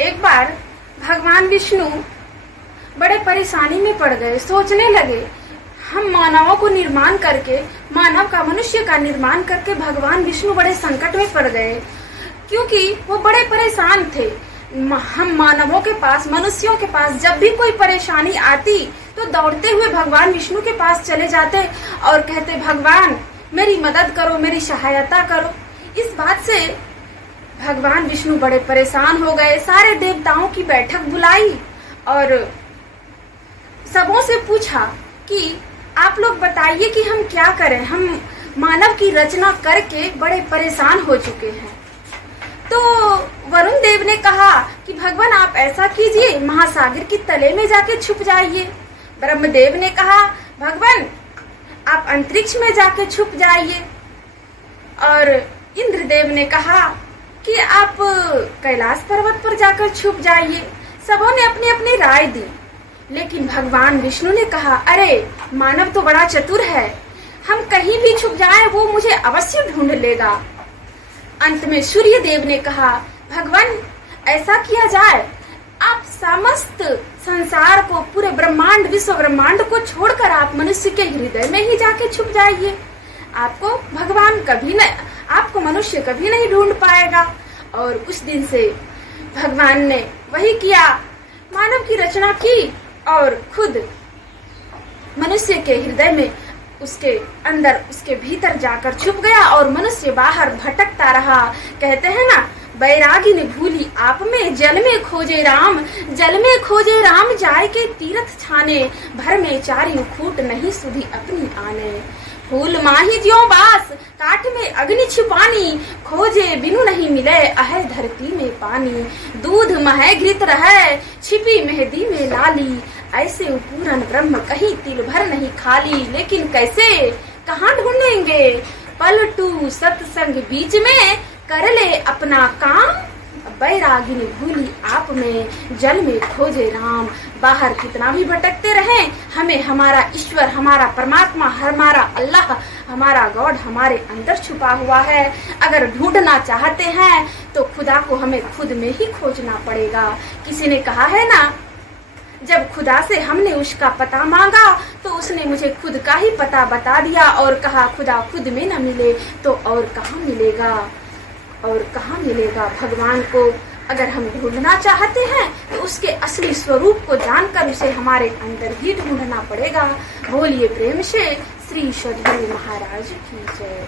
एक बार भगवान विष्णु बड़े परेशानी में पड़ गए। सोचने लगे, हम मानवों को निर्माण करके, मानव का, मनुष्य का निर्माण करके भगवान विष्णु बड़े संकट में पड़ गए, क्योंकि वो बड़े परेशान थे। हम मानवों के पास, मनुष्यों के पास जब भी कोई परेशानी आती तो दौड़ते हुए भगवान विष्णु के पास चले जाते और कहते, भगवान मेरी मदद करो, मेरी सहायता करो। इस बात से भगवान विष्णु बड़े परेशान हो गए। सारे देवताओं की बैठक बुलाई और सबों से पूछा कि आप लोग बताइए कि हम क्या करें, हम मानव की रचना करके बड़े परेशान हो चुके हैं। तो वरुण देव ने कहा कि भगवान आप ऐसा कीजिए, महासागर की तले में जाके छुप जाइए। ब्रह्मदेव ने कहा, भगवान आप अंतरिक्ष में जाके छुप जाइए। और इंद्रदेव ने कहा कि आप कैलाश पर्वत पर जाकर छुप जाइए। सबों ने अपनी अपनी राय दी, लेकिन भगवान विष्णु ने कहा, अरे मानव तो बड़ा चतुर है, हम कहीं भी छुप जाएं वो मुझे अवश्य ढूंढ लेगा। अंत में सूर्य देव ने कहा, भगवान ऐसा किया जाए, आप समस्त संसार को, पूरे ब्रह्मांड, विश्व ब्रह्मांड को छोड़कर आप मनुष्य के हृदय में ही जाके छुप जाइए। आपको भगवान कभी न, आपको मनुष्य कभी नहीं ढूंढ पाएगा। और कुछ दिन से भगवान ने वही किया, मानव की रचना की और खुद मनुष्य के हृदय में, उसके अंदर, उसके भीतर जाकर छुप गया और मनुष्य बाहर भटकता रहा। कहते हैं ना, बैरागी ने भूली आप में, जल में खोजे राम, जल में खोजे राम, जाय के तीर्थ छाने, भर में चारियों खूट नहीं सुधी अपनी आने। फूल माही ज्यों बास, काट में अग्नि छिपानी, खोजे बिनु नहीं मिले, अहे धरती में पानी। दूध मह घृत रहे, छिपी मेहदी में लाली, ऐसे पूरन ब्रह्म कहीं तिल भर नहीं खाली। लेकिन कैसे, कहाँ ढूंढेंगे, पलटू सत्संग बीच में, कर ले अपना काम। बैरागी ने भूली आप में, जल में खोजे राम। बाहर कितना भी भटकते रहें, हमें हमारा ईश्वर, हमारा परमात्मा, हमारा अल्लाह, हमारा गॉड हमारे अंदर छुपा हुआ है। अगर ढूंढना चाहते हैं तो खुदा को हमें खुद में ही खोजना पड़ेगा। किसी ने कहा है ना, जब खुदा से हमने उसका पता मांगा तो उसने मुझे खुद का ही पता बता दिया और कहा, खुदा खुद में न मिले तो और कहाँ मिलेगा, और कहाँ मिलेगा। भगवान को अगर हम ढूंढना चाहते हैं तो उसके असली स्वरूप को जानकर उसे हमारे अंदर ही ढूंढना पड़ेगा। बोलिए प्रेम से श्री सद्गुरु महाराज की जय।